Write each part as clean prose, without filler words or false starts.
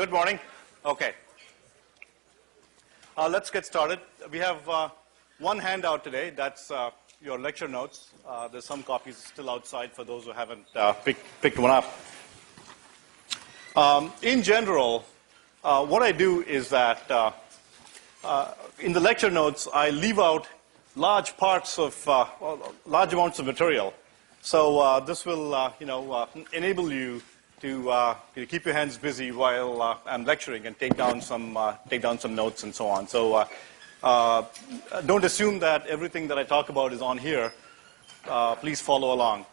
Good morning. Okay. Let's get started. We have one handout today. That's your lecture notes. There's some copies still outside for those who haven't picked one up. In general, what I do is that in the lecture notes, I leave out large parts of, large amounts of material. So this will, enable you to keep your hands busy while I'm lecturing and take down some notes and so on. So don't assume that everything that I talk about is on here. Please follow along.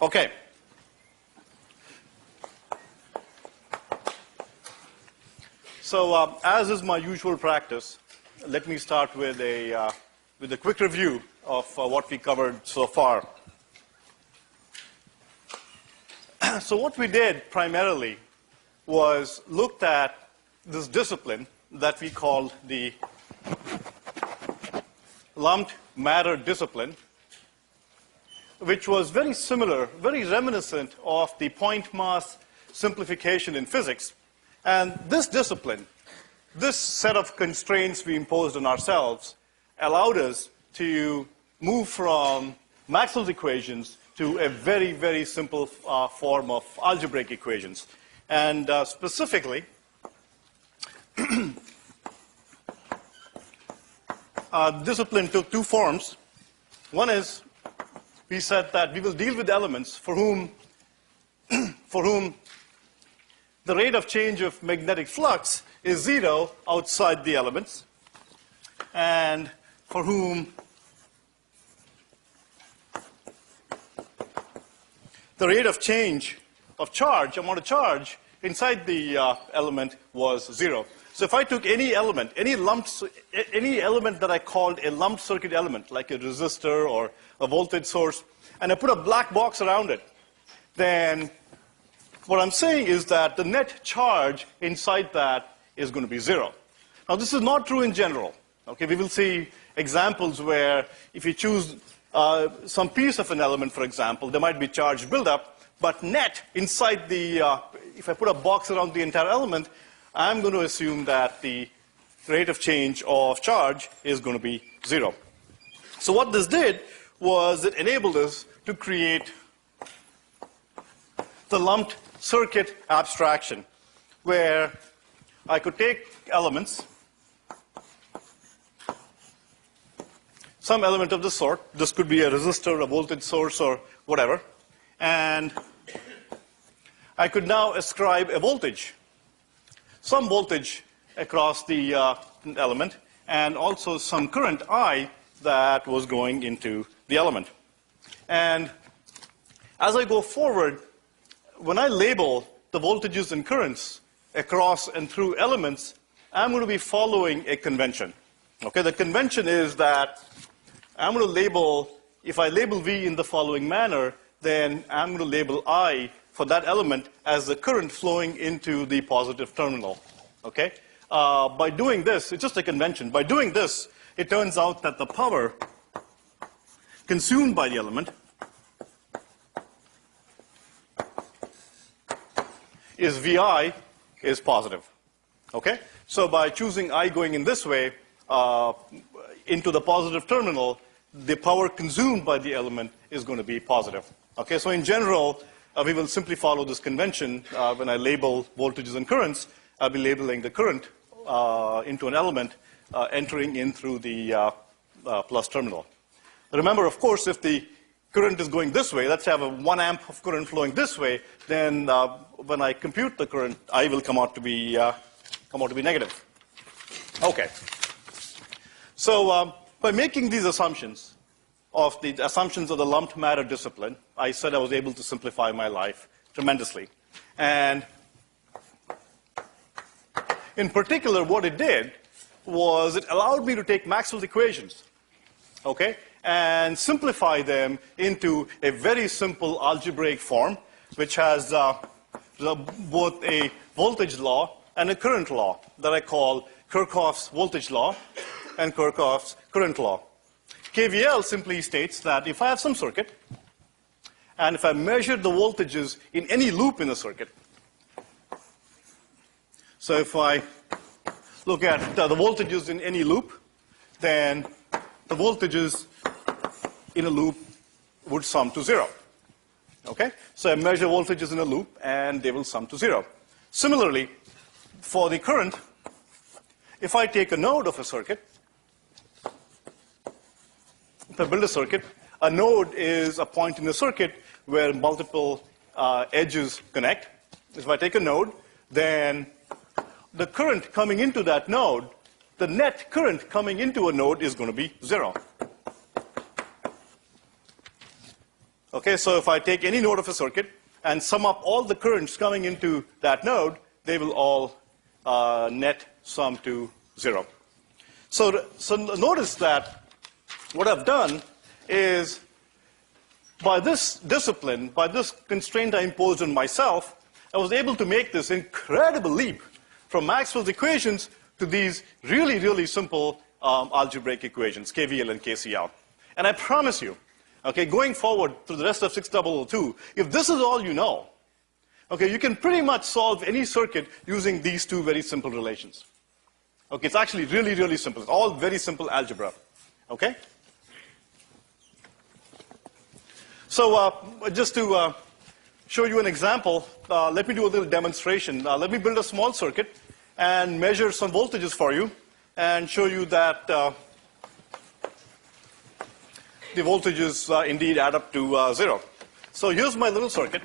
Okay. So as is my usual practice, let me start with a quick review of what we covered so far. So what we did primarily was looked at this discipline that we called the lumped matter discipline, which was very similar, very reminiscent of the point mass simplification in physics. And this discipline, this set of constraints we imposed on ourselves, allowed us to move from Maxwell's equations to a very, very simple form of algebraic equations. And specifically, discipline took two forms. One is, we said that we will deal with elements for whom the rate of change of magnetic flux is 0 outside the elements, and for whom the rate of change of charge, amount of charge, inside the element was 0. So if I took any element, any element that I called a lumped circuit element, like a resistor or a voltage source, and I put a black box around it, then what I'm saying is that the net charge inside that is going to be 0. Now, this is not true in general. Okay, we will see examples where if you choose some piece of an element, for example, there might be charge buildup, but net inside the, if I put a box around the entire element, I'm going to assume that the rate of change of charge is going to be 0. So what this did was it enabled us to create the lumped circuit abstraction, where I could take elements, some element of this sort. This could be a resistor, a voltage source, or whatever. And I could now ascribe a voltage, some voltage across the element, and also some current I that was going into the element. And as I go forward, when I label the voltages and currents across and through elements, I'm going to be following a convention. Okay, the convention is that I'm going to label, if I label V in the following manner, then I'm going to label I for that element as the current flowing into the positive terminal. Okay? By doing this, it's just a convention. By doing this, it turns out that the power consumed by the element is VI is positive. Okay? So by choosing I going in this way, into the positive terminal, the power consumed by the element is going to be positive. Okay, so in general, we will simply follow this convention. When I label voltages and currents, I'll be labeling the current into an element entering in through the plus terminal. Remember, of course, if the current is going this way, let's have a 1 amp of current flowing this way, then when I compute the current, I will come out to be negative. Okay. So by making these assumptions of the lumped matter discipline, I said I was able to simplify my life tremendously. And in particular, what it did was it allowed me to take Maxwell's equations, okay, and simplify them into a very simple algebraic form, which has both a voltage law and a current law that I call Kirchhoff's voltage law and Kirchhoff's current law. KVL simply states that if I have some circuit, and if I measure the voltages in any loop in the circuit, So if I look at the voltages in any loop, then the voltages in a loop would sum to 0. Okay? So I measure voltages in a loop, and they will sum to 0. Similarly, for the current, if I take a node of a circuit, if I build a circuit, a node is a point in the circuit where multiple edges connect. If I take a node, then the current coming into that node, the net current coming into a node is going to be 0. Okay, so if I take any node of a circuit and sum up all the currents coming into that node, they will all net sum to 0. So notice that what I've done is, by this discipline, by this constraint I imposed on myself, I was able to make this incredible leap from Maxwell's equations to these really, really simple algebraic equations, KVL and KCL. And I promise you, okay, going forward through the rest of 6002, if this is all you know, okay, you can pretty much solve any circuit using these two very simple relations. Okay, it's actually really, really simple. It's all very simple algebra. Okay? So just to show you an example, let me do a little demonstration. Let me build a small circuit and measure some voltages for you and show you that the voltages indeed add up to 0. So here's my little circuit.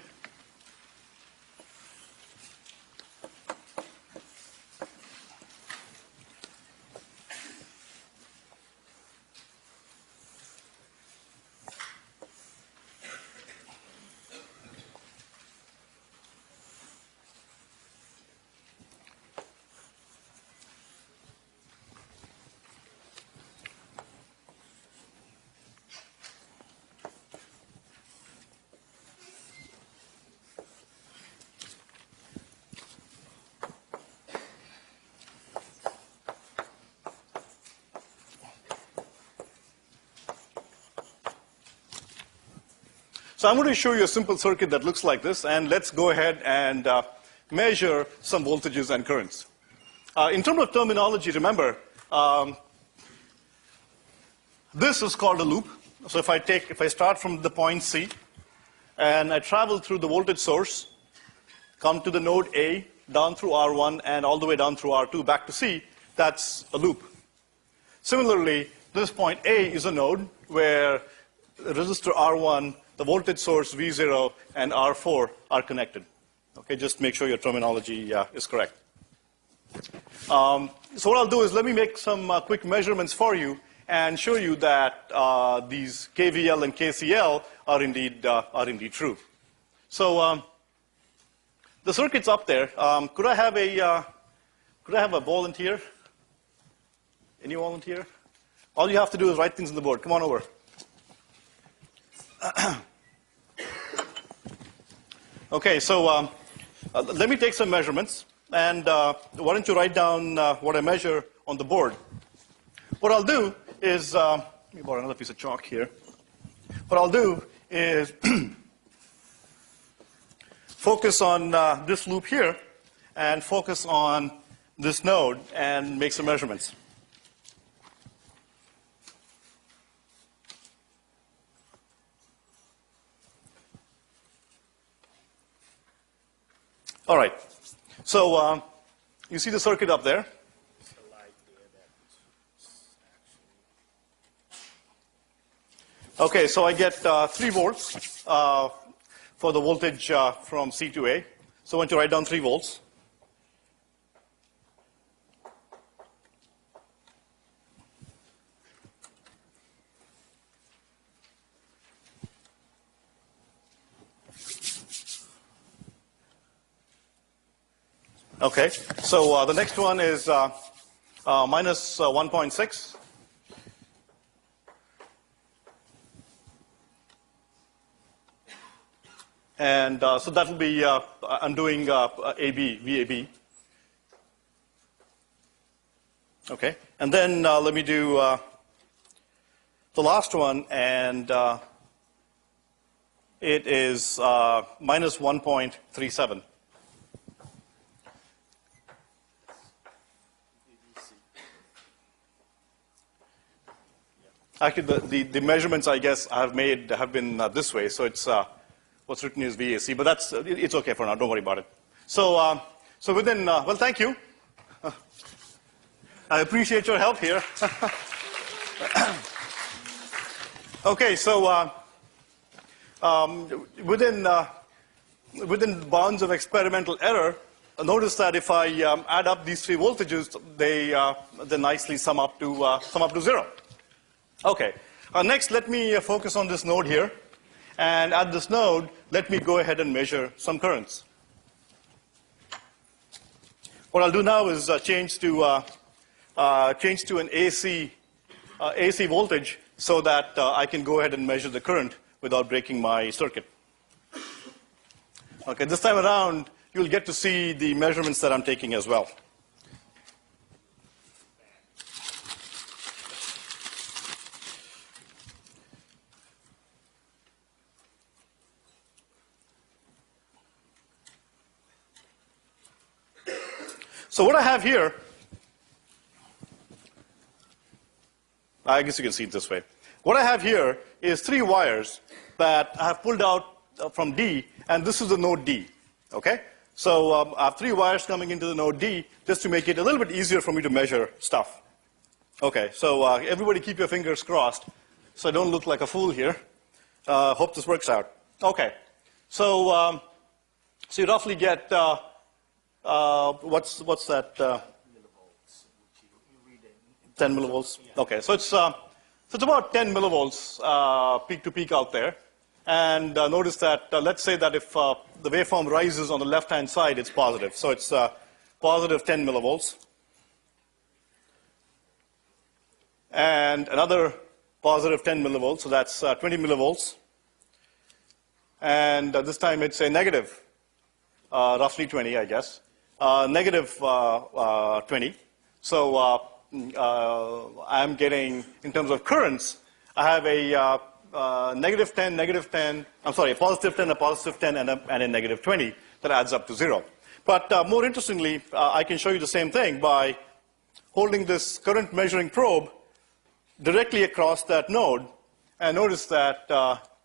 So I'm going to show you a simple circuit that looks like this, and let's go ahead and measure some voltages and currents. In terms of terminology, remember, this is called a loop. So if I start from the point C, and I travel through the voltage source, come to the node A, down through R1, and all the way down through R2 back to C, that's a loop. Similarly, this point A is a node where the resistor R1, the voltage source V0, and R4 are connected. Okay, just make sure your terminology is correct. So what I'll do is let me make some quick measurements for you and show you that these KVL and KCL are indeed true. So the circuit's up there. Could I have a volunteer? Any volunteer? All you have to do is write things on the board. Come on over. Okay, so let me take some measurements, and why don't you write down what I measure on the board. What I'll do is, let me borrow another piece of chalk here. What I'll do is focus on this loop here, and focus on this node, and make some measurements. All right, so you see the circuit up there. Okay, so I get 3 volts for the voltage from C to A. So I want to write down 3 volts. Okay, so the next one is minus 1.6. And so that will be, I'm doing AB, VAB. Okay, and then let me do the last one, and it is minus 1.37. Actually, the measurements, I guess, I have made have been this way. So it's what's written is VAC, but it's okay for now. Don't worry about it. So, so within, well, thank you. I appreciate your help here. Okay, so within bounds of experimental error, notice that if I add up these three voltages, they nicely sum up to 0. Okay. Next, let me focus on this node here, and at this node, let me go ahead and measure some currents. What I'll do now is change to an AC voltage so that I can go ahead and measure the current without breaking my circuit. Okay, this time around, you'll get to see the measurements that I'm taking as well. So what I have here, I guess you can see it this way. What I have here is 3 wires that I have pulled out from D, and this is the node D, okay? So I have 3 wires coming into the node D just to make it a little bit easier for me to measure stuff. Okay, so everybody keep your fingers crossed so I don't look like a fool here. Hope this works out. Okay, so you roughly get, what's that? 10 millivolts. Okay, so it's about 10 millivolts peak to peak out there. And notice that, let's say that if the waveform rises on the left-hand side, it's positive. So it's positive 10 millivolts. And another positive 10 millivolts, so that's 20 millivolts. And this time it's a negative, roughly 20, I guess. Negative 20. So I'm getting, in terms of currents, I have a negative 10, I'm sorry, a positive 10, a positive 10, and a negative 20 that adds up to 0. But more interestingly, I can show you the same thing by holding this current measuring probe directly across that node, and notice that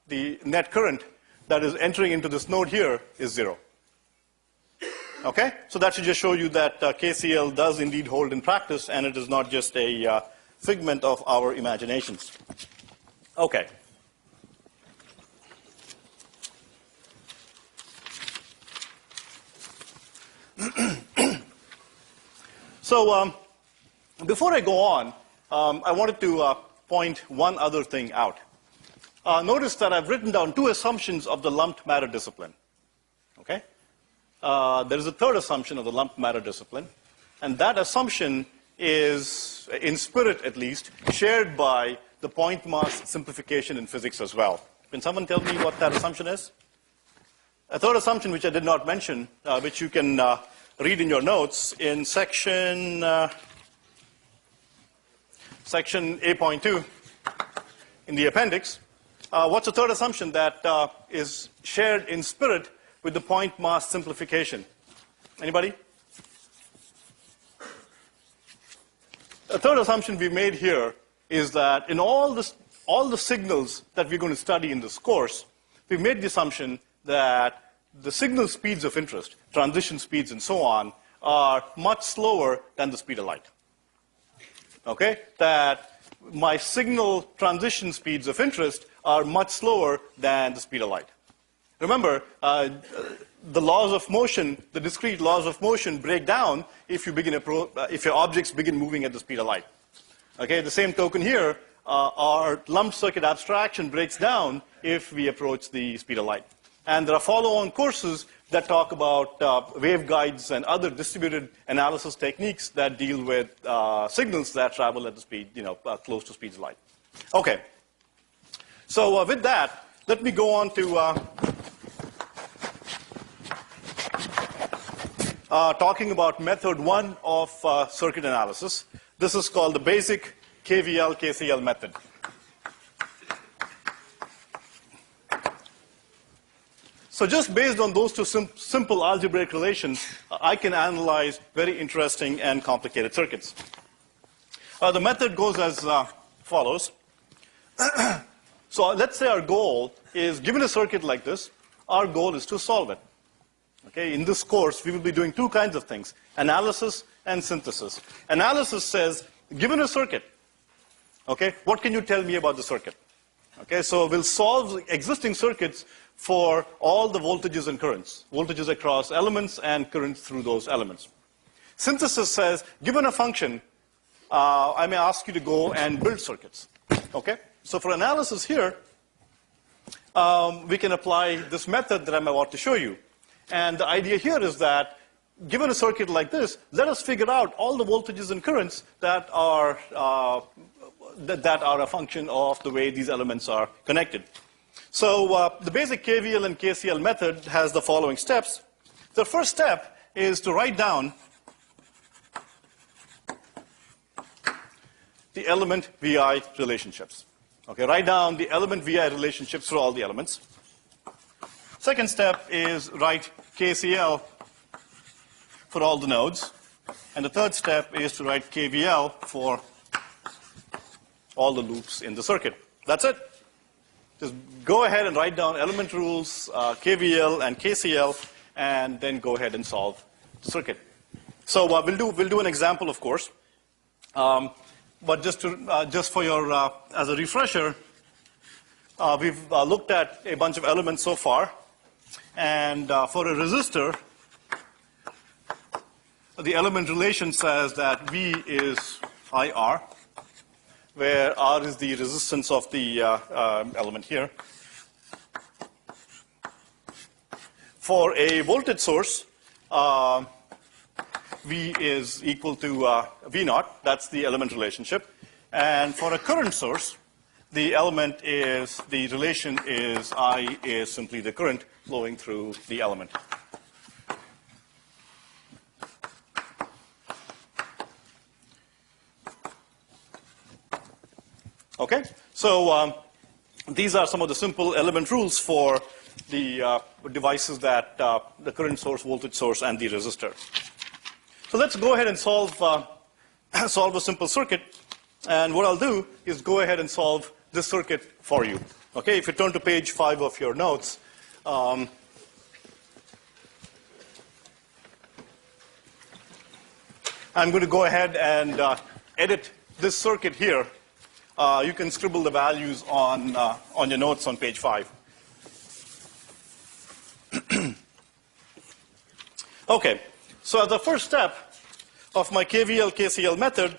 the net current that is entering into this node here is 0. Okay? So that should just show you that KCL does indeed hold in practice, and it is not just a figment of our imaginations. Okay. So before I go on, I wanted to point one other thing out. Notice that I've written down 2 assumptions of the lumped matter discipline. Okay? There is a third assumption of the lumped matter discipline, and that assumption is, in spirit at least, shared by the point mass simplification in physics as well. Can someone tell me what that assumption is? A third assumption, which I did not mention, which you can read in your notes in section A.2 in the appendix. What's the third assumption that is shared in spirit with the point mass simplification? Anybody? A third assumption we made here is that in all the signals that we're going to study in this course, we made the assumption that the signal speeds of interest, transition speeds and so on, are much slower than the speed of light. Okay? That my signal transition speeds of interest are much slower than the speed of light. Remember, the laws of motion, the discrete laws of motion break down if your objects begin moving at the speed of light. Okay, the same token here, our lumped circuit abstraction breaks down if we approach the speed of light. And there are follow-on courses that talk about waveguides and other distributed analysis techniques that deal with signals that travel at the speed, close to speeds of light. Okay. So with that, let me go on to talking about method 1 of circuit analysis. This is called the basic KVL-KCL method. So just based on those 2 simple algebraic relations, I can analyze very interesting and complicated circuits. The method goes as follows. So let's say our goal is, given a circuit like this, our goal is to solve it. Okay, in this course, we will be doing two kinds of things, analysis and synthesis. Analysis says, given a circuit, okay, what can you tell me about the circuit? Okay, so we'll solve existing circuits for all the voltages and currents, voltages across elements and currents through those elements. Synthesis says, given a function, I may ask you to go and build circuits. Okay, so for analysis here, we can apply this method that I'm about to show you. And the idea here is that, given a circuit like this, let us figure out all the voltages and currents that are a function of the way these elements are connected. So the basic KVL and KCL method has the following steps. The first step is to write down the element VI relationships. Okay, write down the element VI relationships for all the elements. Second step is write KCL for all the nodes. And the third step is to write KVL for all the loops in the circuit. That's it. Just go ahead and write down element rules, KVL and KCL, and then go ahead and solve the circuit. So we'll do an example, of course. But just for your, as a refresher, we've looked at a bunch of elements so far. And for a resistor, the element relation says that V is IR, where R is the resistance of the element here. For a voltage source, V is equal to V naught. That's the element relationship. And for a current source, the relation is I is simply the current flowing through the element. Okay, so these are some of the simple element rules for the devices that the current source, voltage source, and the resistor. So let's go ahead and solve a simple circuit. And what I'll do is go ahead and solve this circuit for you. Okay, if you turn to page 5 of your notes, I'm going to go ahead and edit this circuit here. You can scribble the values on your notes on page 5. Okay, so as the first step of my KVL KCL method,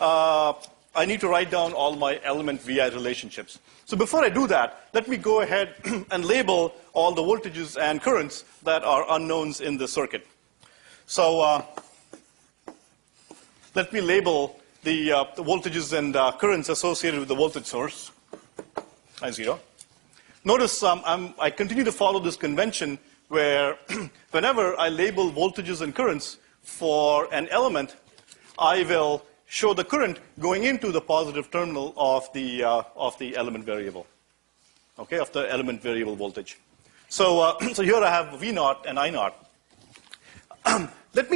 I need to write down all my element VI relationships. So before I do that, let me go ahead and label all the voltages and currents that are unknowns in the circuit. So let me label the voltages and currents associated with the voltage source, I0. Notice I continue to follow this convention where whenever I label voltages and currents for an element, I will show the current going into the positive terminal of the element variable, okay, of the element variable voltage. So, so here I have V naught and I naught. Let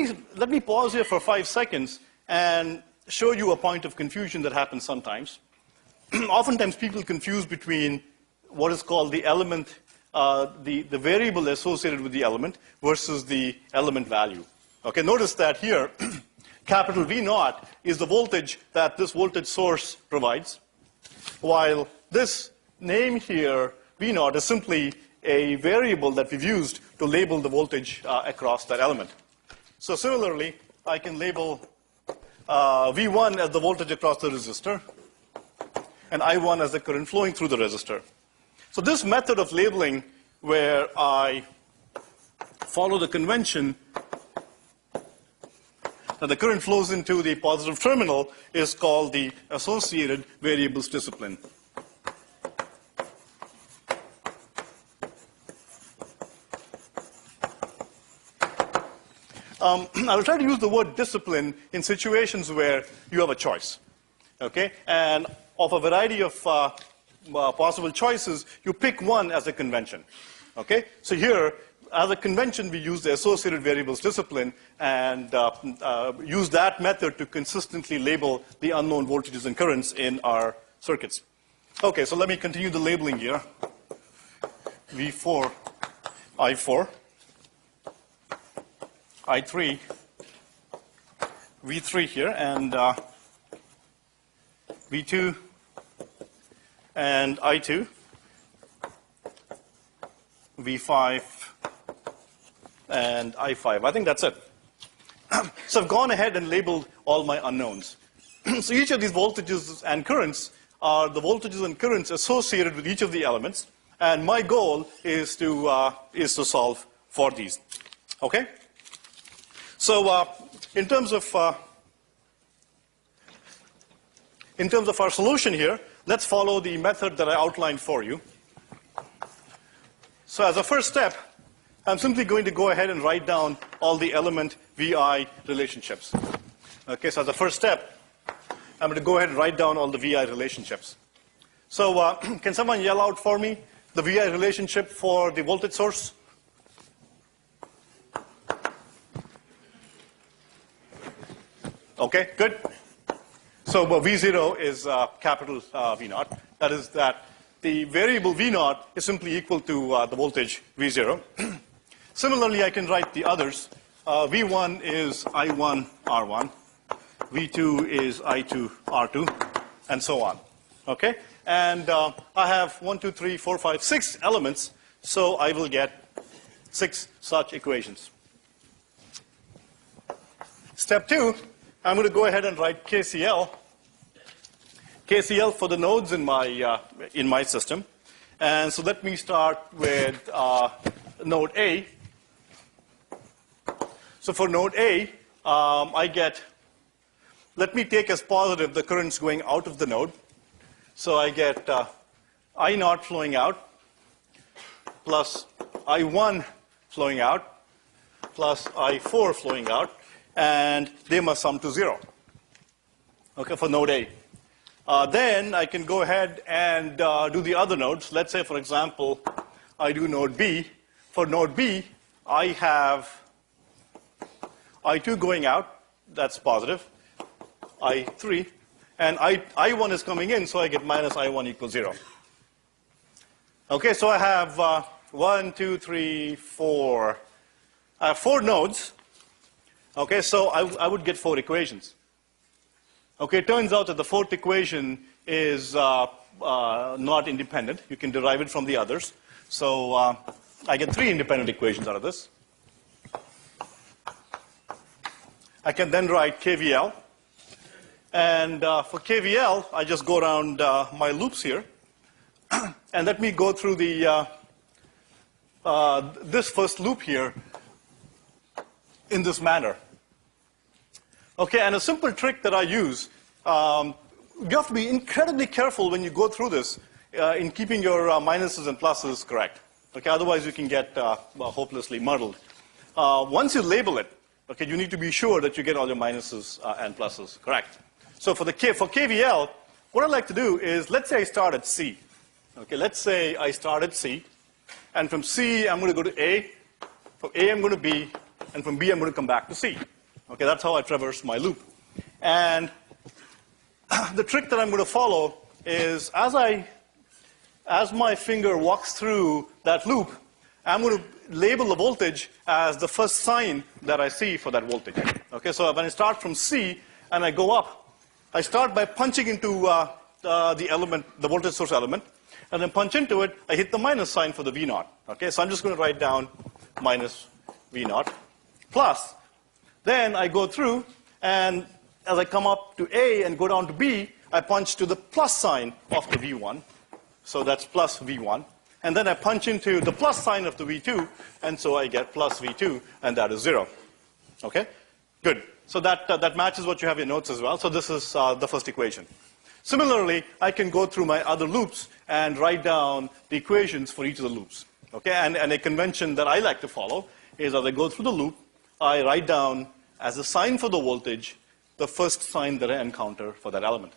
me pause here for 5 seconds and show you a point of confusion that happens sometimes. Oftentimes people confuse between what is called the element, the variable associated with the element versus the element value. Okay, notice that here, capital V naught is the voltage that this voltage source provides, while this name here, V naught, is simply a variable that we've used to label the voltage across that element. So similarly, I can label V1 as the voltage across the resistor, and I1 as the current flowing through the resistor. So this method of labeling, where I follow the convention that the current flows into the positive terminal, is called the associated variables discipline. I will try to use the word discipline in situations where you have a choice, okay? And of a variety of possible choices, you pick one as a convention, okay? So here, as a convention, we use the associated variables discipline and use that method to consistently label the unknown voltages and currents in our circuits. Okay, so let me continue the labeling here. V4, I4, I3, V3 here, and V2 and I2, V5 and I5. I think that's it. So I've gone ahead and labeled all my unknowns. So each of these voltages and currents are the voltages and currents associated with each of the elements, and my goal is to solve for these. Okay? So in terms of our solution here, let's follow the method that I outlined for you. So as a first step, I'm simply going to go ahead and write down all the element VI relationships. Okay, so as a first step, I'm going to go ahead and write down all the VI relationships. So can someone yell out for me the VI relationship for the voltage source? Okay, good. So V0 is capital V naught. That is that the variable V naught is simply equal to the voltage V0. Similarly, I can write the others. V1 is I1 R1. V2 is I2 R2, and so on. Okay? And I have 1, 2, 3, 4, 5, 6 elements, so I will get 6 such equations. Step 2, I'm going to go ahead and write KCL. KCL for the nodes in my system. And so let me start with node A. So for node A, I get, let me take as positive the currents going out of the node. So I get I naught flowing out plus I1 flowing out plus I4 flowing out, and they must sum to 0. Okay, for node A. Then I can go ahead and do the other nodes. Let's say, for example, I do node B. For node B, I have I2 going out, that's positive, I3, and I1 is coming in, so I get minus I1 equals 0. Okay, so I have 1, 2, 3, 4. I have 4 nodes. Okay, so I would get 4 equations. Okay, it turns out that the 4th equation is not independent. You can derive it from the others. So I get 3 independent equations out of this. I can then write KVL. And for KVL, I just go around my loops here. And let me go through the this first loop here in this manner. Okay, and a simple trick that I use, you have to be incredibly careful when you go through this in keeping your minuses and pluses correct. Okay, otherwise you can get hopelessly muddled. Once you label it, okay, you need to be sure that you get all your minuses and pluses correct. So for KVL, what I'd like to do is, let's say I start at C. Okay, let's say I start at C, and from C I'm going to go to A, from A I'm going to B, and from B I'm going to come back to C. Okay, that's how I traverse my loop. And the trick that I'm going to follow is, as my finger walks through that loop, I'm going to label the voltage as the first sign that I see for that voltage. Okay, so when I start from C and I go up, I start by punching into the element, the voltage source element, and then punch into it, I hit the minus sign for the V naught. Okay, so I'm just going to write down minus V naught plus. Then I go through, and as I come up to A and go down to B, I punch to the plus sign of the V1. So that's plus V1. And then I punch into the plus sign of the V2, and so I get plus V2, and that is 0. Okay? Good. So that matches what you have in your notes as well. So this is the first equation. Similarly, I can go through my other loops and write down the equations for each of the loops. Okay? And a convention that I like to follow is, as I go through the loop, I write down as a sign for the voltage the first sign that I encounter for that element.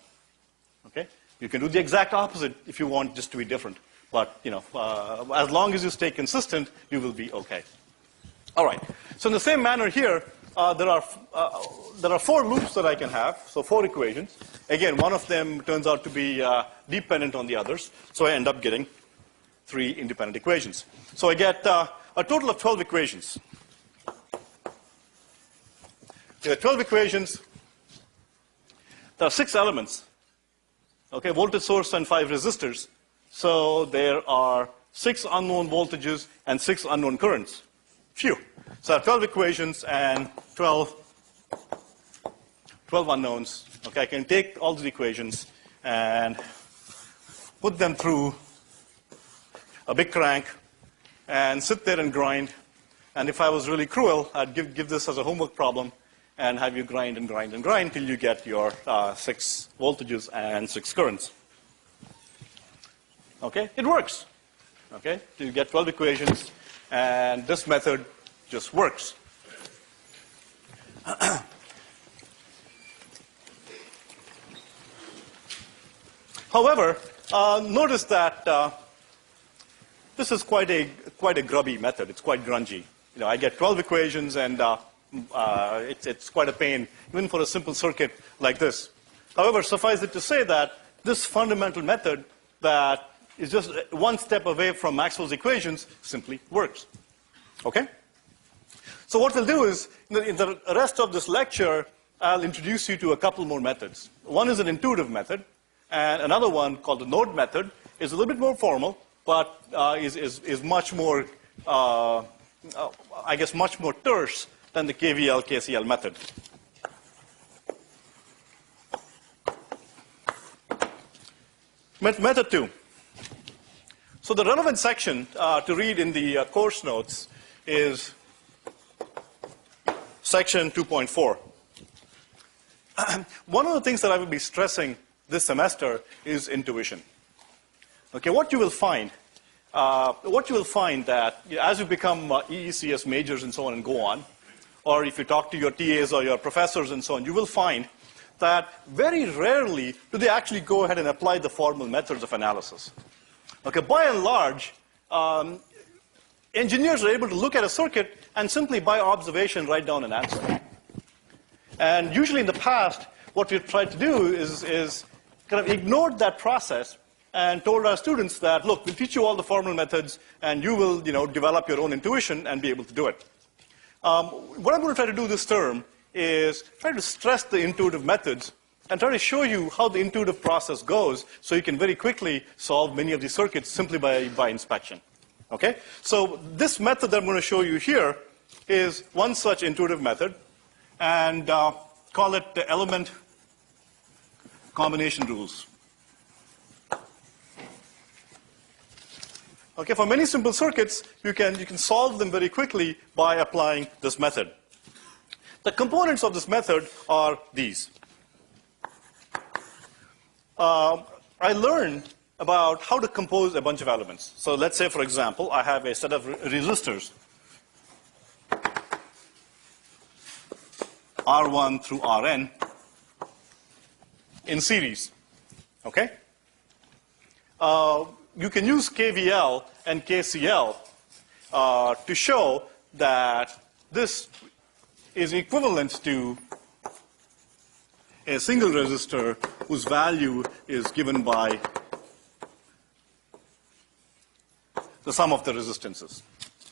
Okay? You can do the exact opposite if you want just to be different. But, you know, as long as you stay consistent, you will be okay. All right. So in the same manner here, there are 4 loops that I can have, so 4 equations. Again, one of them turns out to be dependent on the others, so I end up getting 3 independent equations. So I get a total of 12 equations. There are 12 equations. There are 6 elements. Okay, voltage source and 5 resistors. So there are 6 unknown voltages and 6 unknown currents. Phew. So I have 12 equations and 12 unknowns. Okay, I can take all these equations and put them through a big crank and sit there and grind. And if I was really cruel, I'd give this as a homework problem and have you grind and grind and grind till you get your 6 voltages and 6 currents. Okay, it works. Okay, you get 12 equations, and this method just works. However, notice that this is quite a grubby method. It's quite grungy. You know, I get 12 equations, and it's quite a pain, even for a simple circuit like this. However, suffice it to say that this fundamental method that is just one step away from Maxwell's equations simply works. Okay? So what we'll do is, in the rest of this lecture, I'll introduce you to a couple more methods. One is an intuitive method, and another one called the node method is a little bit more formal, but is much more, I guess, much more terse than the KVL, KCL method. Method 2. So the relevant section to read in the course notes is section 2.4. One of the things that I will be stressing this semester is intuition. Okay, what you will find that as you become EECS majors and so on and go on, or if you talk to your TAs or your professors and so on, you will find that very rarely do they actually go ahead and apply the formal methods of analysis. Okay, by and large, engineers are able to look at a circuit and simply by observation write down an answer. And usually in the past, what we've tried to do is kind of ignored that process and told our students that, look, we'll teach you all the formal methods and you will, develop your own intuition and be able to do it. What I'm going to try to do this term is try to stress the intuitive methods and try to show you how the intuitive process goes so you can very quickly solve many of these circuits simply by inspection. Okay? So this method that I'm going to show you here is one such intuitive method, and call it the element combination rules. Okay, for many simple circuits, you can solve them very quickly by applying this method. The components of this method are these. I learned about how to compose a bunch of elements. So let's say, for example, I have a set of resistors, R1 through Rn, in series. Okay? You can use KVL and KCL to show that this is equivalent to a single resistor whose value is given by the sum of the resistances.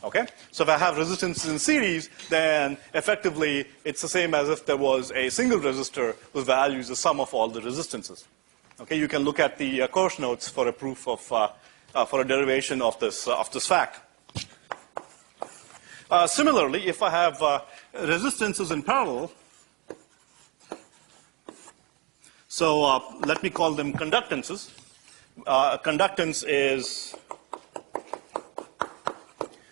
Okay? So if I have resistances in series, then effectively it's the same as if there was a single resistor whose value is the sum of all the resistances. Okay? You can look at the course notes for a proof of, for a derivation of this fact. Similarly, if I have resistances in parallel, so let me call them conductances. Conductance is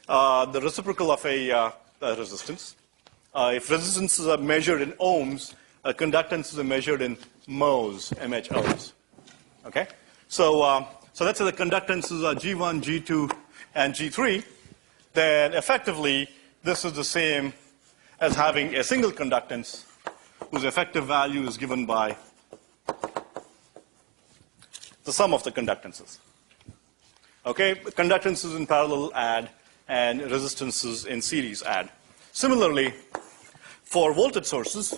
the reciprocal of a resistance. If resistances are measured in ohms, conductances are measured in mhos, MHOs. Okay? So let's say the conductances are G1, G2, and G3. Then effectively, this is the same as having a single conductance whose effective value is given by the sum of the conductances. Okay? Conductances in parallel add, and resistances in series add. Similarly, for voltage sources,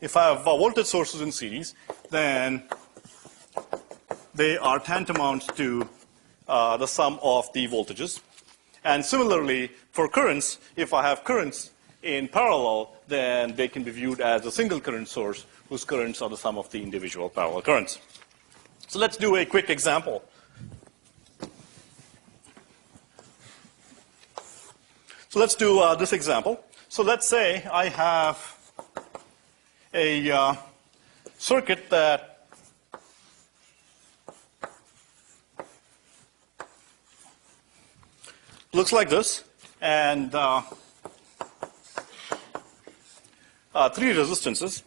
if I have voltage sources in series, then they are tantamount to the sum of the voltages. And similarly, for currents, if I have currents in parallel, then they can be viewed as a single current source whose currents are the sum of the individual parallel currents. So let's do a quick example. So let's do this example. So let's say I have a circuit that looks like this, and 3 resistances.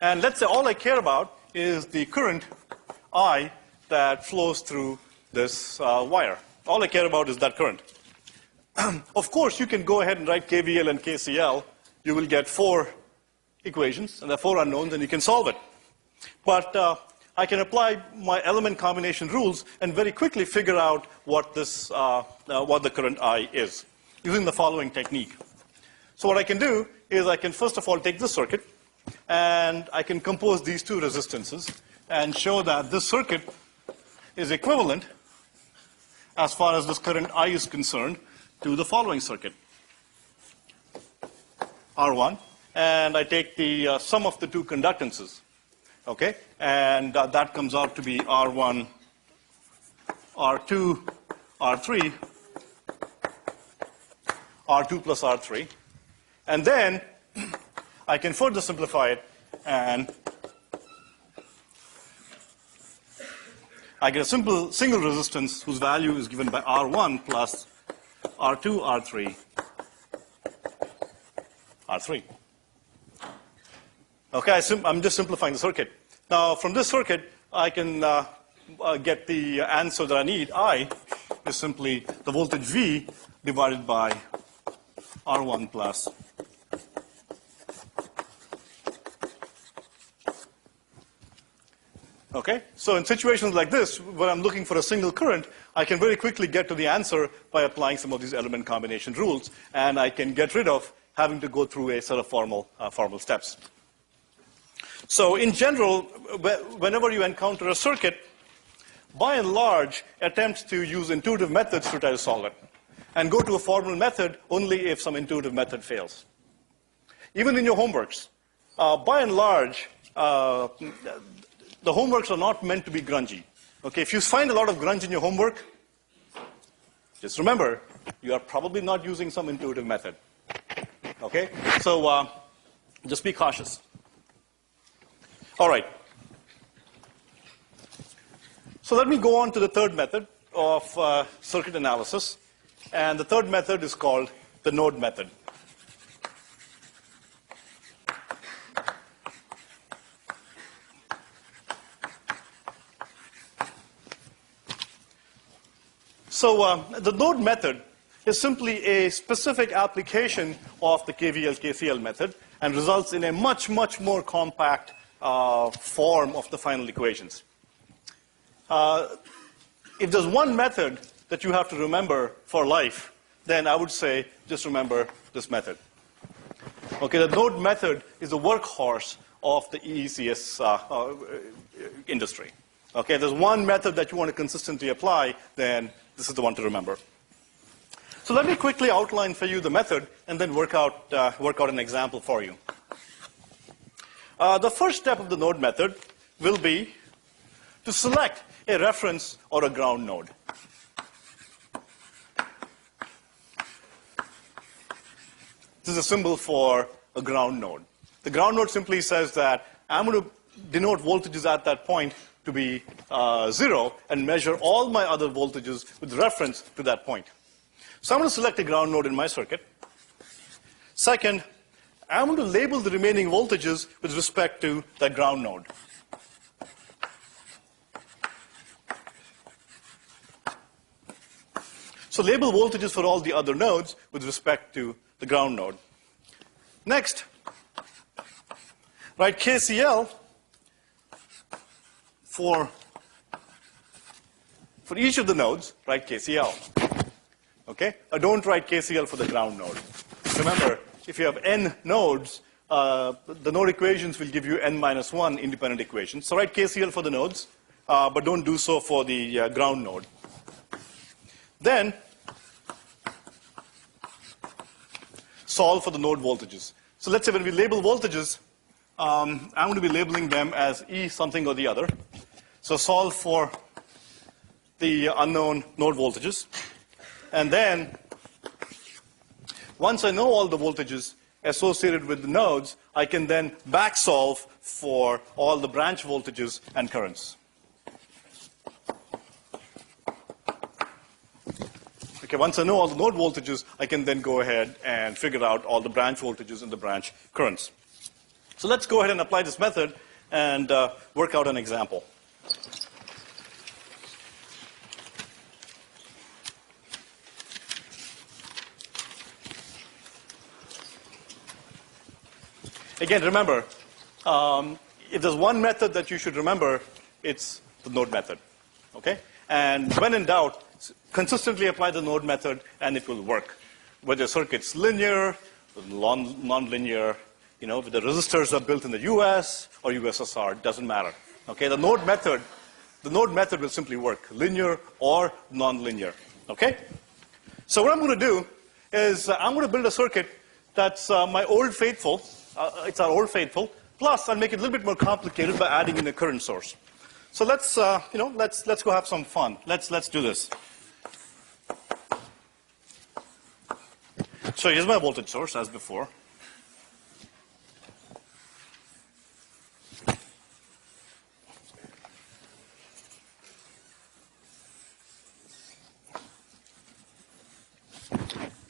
And let's say all I care about is the current I that flows through this wire. All I care about is that current. Of course, you can go ahead and write KVL and KCL. You will get 4 equations, and there are 4 unknowns, and you can solve it. But I can apply my element combination rules and very quickly figure out what the current I is using the following technique. So what I can do is I can first of all take this circuit, and I can compose these 2 resistances and show that this circuit is equivalent, as far as this current I is concerned, to the following circuit, R1, and I take the sum of the 2 conductances, okay? And that comes out to be R1, R2, R3, R2 plus R3. And then I can further simplify it, and I get a single resistance whose value is given by R1 plus R2, R3, R3. Okay, I'm just simplifying the circuit. Now, from this circuit, I can get the answer that I need. I is simply the voltage V divided by R1 plus Okay? So in situations like this, where I'm looking for a single current, I can very quickly get to the answer by applying some of these element combination rules, and I can get rid of having to go through a set of formal steps. So in general, whenever you encounter a circuit, by and large, attempt to use intuitive methods to try to solve it, and go to a formal method only if some intuitive method fails. Even in your homeworks, by and large, the homeworks are not meant to be grungy. Okay, if you find a lot of grunge in your homework, just remember, you are probably not using some intuitive method. Okay, so just be cautious. All right. So let me go on to the third method of circuit analysis. And the third method is called the node method. So the node method is simply a specific application of the KVL-KCL method and results in a much, much more compact form of the final equations. If there's one method that you have to remember for life, then I would say just remember this method. Okay, the node method is the workhorse of the EECS industry. Okay, if there's one method that you want to consistently apply, then this is the one to remember. So let me quickly outline for you the method and then work out an example for you. The first step of the node method will be to select a reference or a ground node. This is a symbol for a ground node. The ground node simply says that I'm going to denote voltages at that point to be 0 and measure all my other voltages with reference to that point. So I'm going to select a ground node in my circuit. Second, I'm going to label the remaining voltages with respect to that ground node. So label voltages for all the other nodes with respect to the ground node. Next, write KCL for each of the nodes, write KCL. Okay? Don't write KCL for the ground node. Remember, if you have n nodes, the node equations will give you n minus 1 independent equations. So write KCL for the nodes, but don't do so for the ground node. Then solve for the node voltages. So let's say when we label voltages, I'm going to be labeling them as E something or the other. So solve for the unknown node voltages. And then once I know all the voltages associated with the nodes, I can then back solve for all the branch voltages and currents. Okay, once I know all the node voltages, I can then go ahead and figure out all the branch voltages and the branch currents. So let's go ahead and apply this method and work out an example. Again, remember, if there's one method that you should remember, it's the node method. Okay? And when in doubt, consistently apply the node method and it will work. Whether the circuit's linear, non-linear, you know, whether the resistors are built in the US or USSR, it doesn't matter. Okay? The node method will simply work, linear or non-linear. Okay? So what I'm going to do is I'm going to build a circuit that's my old faithful. It's our old faithful. Plus, I'll make it a little bit more complicated by adding in a current source. So let's go have some fun. Let's do this. So here's my voltage source as before.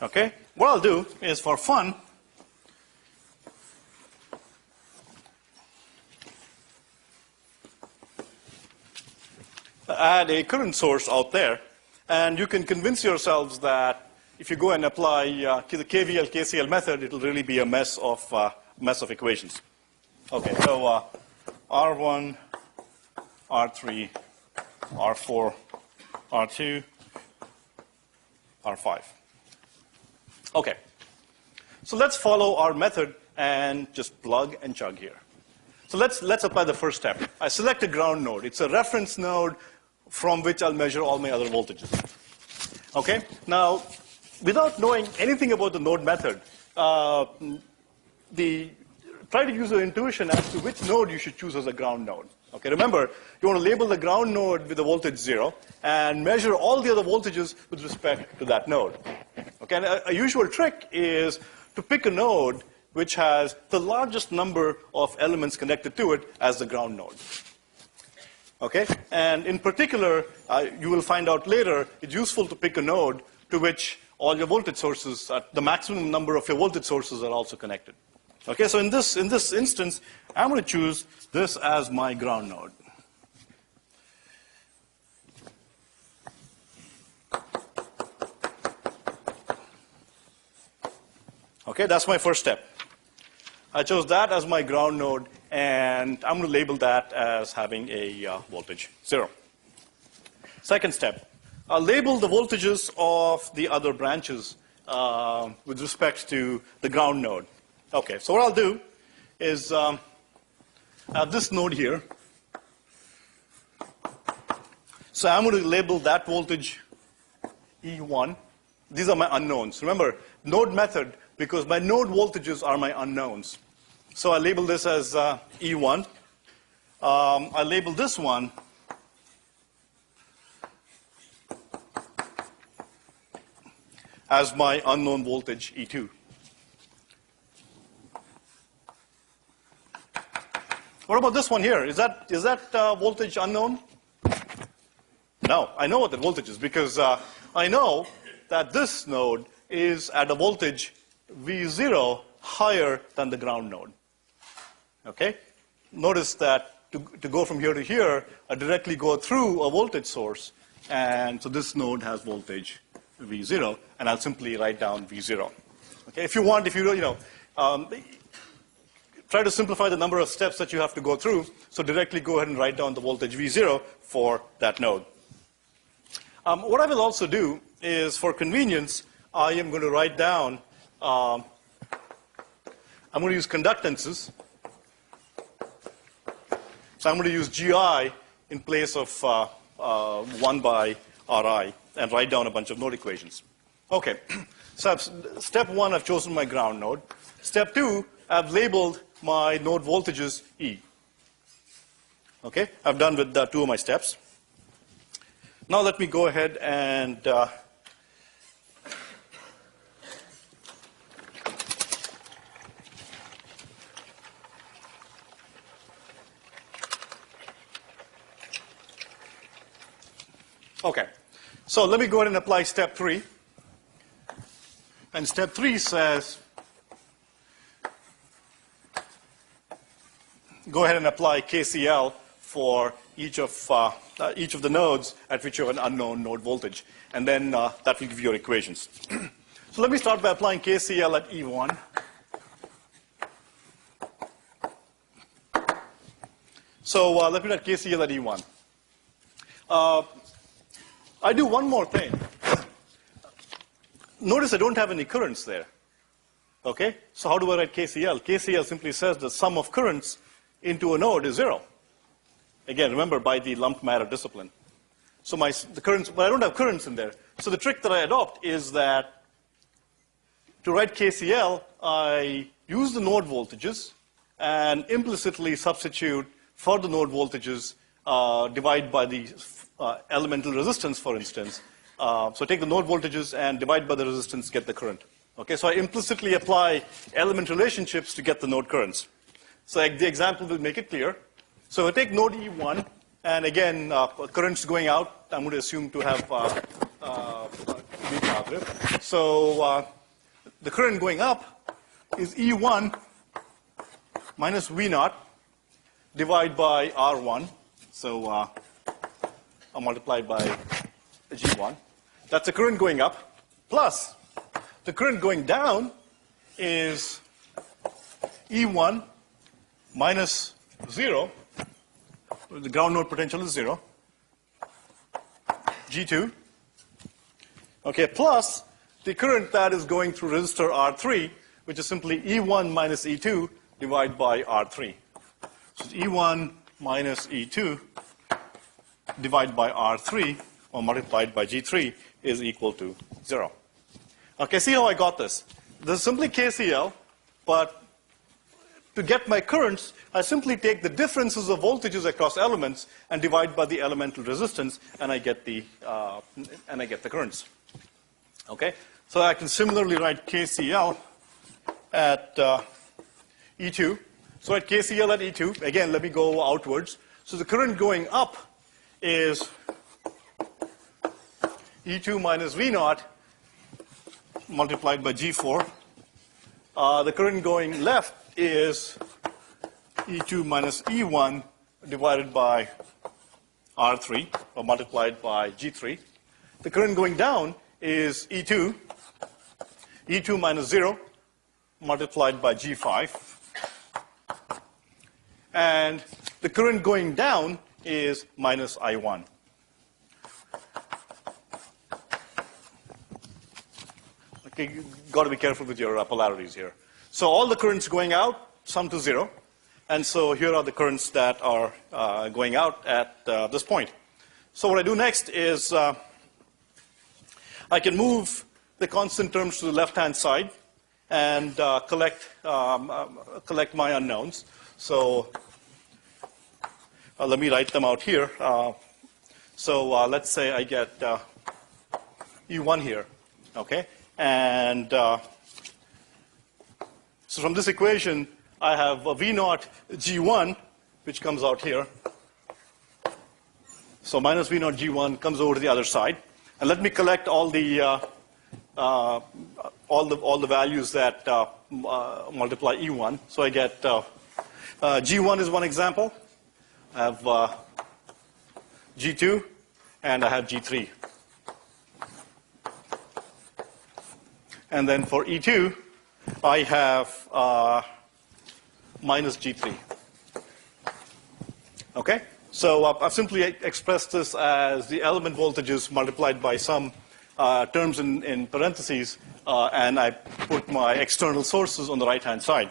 Okay. What I'll do is, for fun, add a current source out there, and you can convince yourselves that if you go and apply the KVL, KCL method, it will really be a mess of equations. Okay, so R1, R3, R4, R2, R5. Okay, so let's follow our method and just plug and chug here. So let's apply the first step. I select a ground node. It's a reference node from which I'll measure all my other voltages. Okay? Now, without knowing anything about the node method, try to use your intuition as to which node you should choose as a ground node. Okay, remember, you want to label the ground node with the voltage 0 and measure all the other voltages with respect to that node. Okay, and a usual trick is to pick a node which has the largest number of elements connected to it as the ground node. Okay? And in particular, you will find out later, it's useful to pick a node to which all your voltage sources, the maximum number of your voltage sources are also connected. Okay, so in this instance, I'm going to choose this as my ground node. Okay, that's my first step. I chose that as my ground node, and I'm going to label that as having a voltage 0. Second step, I'll label the voltages of the other branches with respect to the ground node. Okay, so what I'll do is I have this node here. So I'm going to label that voltage E1. These are my unknowns. Remember, node method, because my node voltages are my unknowns. So I label this as E1. I label this one as my unknown voltage E2. What about this one here? Is that voltage unknown? No, I know what the voltage is because I know that this node is at a voltage V0 higher than the ground node. Okay? Notice that to go from here to here, I directly go through a voltage source, and so this node has voltage V0, and I'll simply write down V0. Okay? If you want, try to simplify the number of steps that you have to go through, so directly go ahead and write down the voltage V0 for that node. What I will also do is, for convenience, I am going to write down, I'm going to use conductances. So I'm going to use GI in place of 1 by Ri and write down a bunch of node equations. Okay, so step 1, I've chosen my ground node. Step 2, I've labeled my node voltages E. Okay, I've done with 2 of my steps. Now let me go ahead and okay, so let me go ahead and apply step 3. And step 3 says, go ahead and apply KCL for each of the nodes at which you have an unknown node voltage. And then that will give you your equations. So let me start by applying KCL at E1. So let me write KCL at E1. I do one more thing. Notice I don't have any currents there. Okay? So how do I write KCL? KCL simply says the sum of currents into a node is 0. Again, remember, by the lumped matter discipline. So the currents, but I don't have currents in there. So the trick that I adopt is that to write KCL, I use the node voltages and implicitly substitute for the node voltages, divide by the elemental resistance, for instance. So take the node voltages and divide by the resistance, get the current. Okay, so I implicitly apply element relationships to get the node currents. So the example will make it clear. So I take node E1, and again, currents going out, I'm going to assume to have be positive. So the current going up is E1 minus V0 divided by R1. So multiplied by G1. That's the current going up. Plus, the current going down is E1 minus 0. The ground node potential is 0. G2. Okay, plus the current that is going through resistor R3, which is simply E1 minus E2 divided by R3. So E1 minus E2 divided by R3, or multiplied by G3, is equal to 0. Okay, see how I got this? This is simply KCL, but to get my currents, I simply take the differences of voltages across elements and divide by the elemental resistance, and I get the currents. Okay, so I can similarly write KCL at E2. So at KCL at E2, again, let me go outwards. So the current going up is E2 minus V0 multiplied by G4. The current going left is E2 minus E1 divided by R3, or multiplied by G3. The current going down is E2 minus 0 multiplied by G5. And the current going down is minus I1. Okay, you've got to be careful with your polarities here. So all the currents going out sum to 0. And so here are the currents that are going out at this point. So what I do next is I can move the constant terms to the left-hand side and collect my unknowns. So let me write them out here. So let's say I get E1 here, okay? And so from this equation, I have a V0 G1, which comes out here. So minus V0 G1 comes over to the other side. And let me collect all the values that multiply E1. So I get G1 is one example. I have G2, and I have G3. And then for E2, I have minus G3. Okay? So I've simply expressed this as the element voltages multiplied by some terms in parentheses, and I put my external sources on the right-hand side.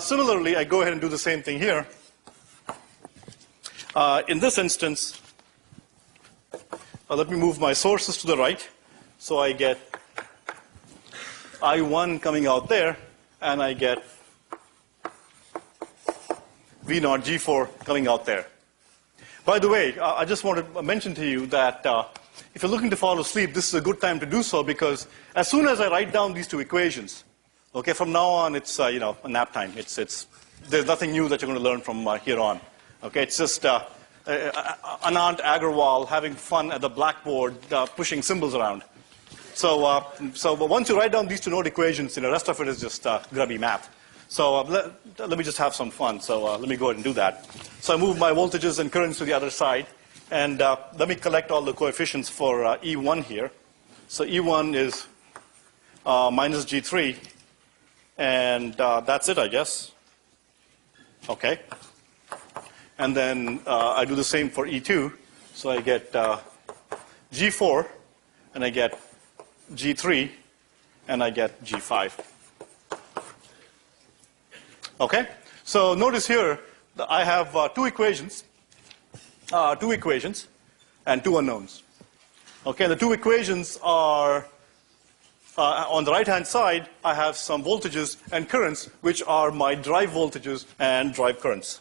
Similarly, I go ahead and do the same thing here. In this instance, let me move my sources to the right. So I get I1 coming out there, and I get V0 G4 coming out there. By the way, I just want to mention to you that if you're looking to fall asleep, this is a good time to do so, because as soon as I write down these two equations, okay, from now on it's a nap time. There's nothing new that you're going to learn from here on. Okay, it's just Anant Agarwal having fun at the blackboard pushing symbols around. So once you write down these two node equations, the rest of it is just grubby math. So let me just have some fun. So let me go ahead and do that. So I move my voltages and currents to the other side. And let me collect all the coefficients for E1 here. So E1 is minus G3. And that's it, I guess. OK. And then I do the same for E2. So I get G4, and I get G3, and I get G5. Okay? So notice here that I have two equations, and two unknowns. Okay, the two equations are, on the right-hand side, I have some voltages and currents, which are my drive voltages and drive currents.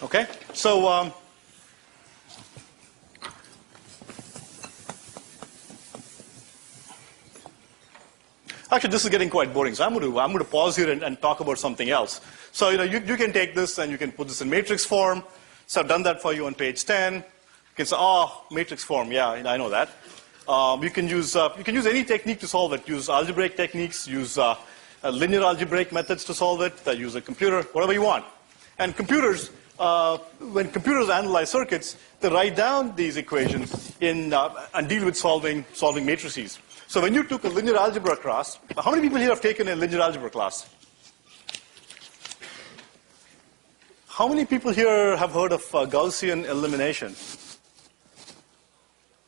Okay, so actually, this is getting quite boring, so I'm going to pause here and talk about something else. So you can take this and you can put this in matrix form. So I've done that for you on page 10. You can say, oh, matrix form, yeah, I know that. You can use any technique to solve it. Use algebraic techniques, use linear algebraic methods to solve it, use a computer, whatever you want. And computers, when computers analyze circuits, they write down these equations and deal with solving matrices. So when you took a linear algebra class, how many people here have taken a linear algebra class? How many people here have heard of Gaussian elimination?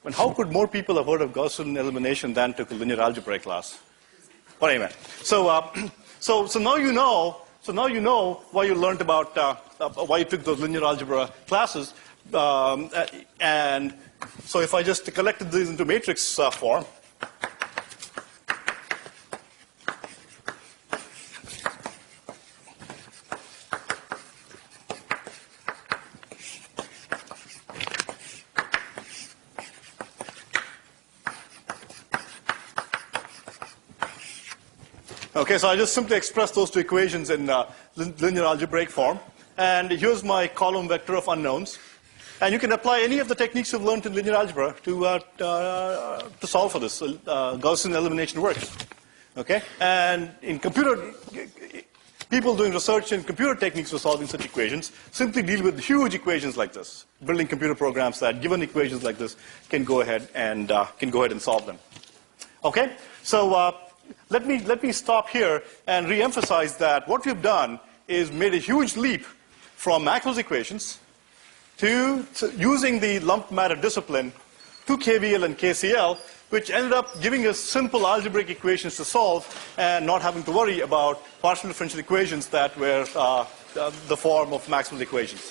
And how could more people have heard of Gaussian elimination than took a linear algebra class? Well, anyway, so now you know. So now you know why you learned about why you took those linear algebra classes. And so if I just collected these into matrix form, okay, so I just simply express those two equations in linear algebraic form. And here's my column vector of unknowns. And you can apply any of the techniques you've learned in linear algebra to solve for this. Gaussian elimination works. Okay? And in people doing research in computer techniques for solving such equations simply deal with huge equations like this, building computer programs that, given equations like this, can go ahead and solve them. Okay? So let me stop here and re-emphasize that what we've done is made a huge leap from Maxwell's equations to using the lumped matter discipline to KVL and KCL, which ended up giving us simple algebraic equations to solve and not having to worry about partial differential equations that were the form of Maxwell's equations.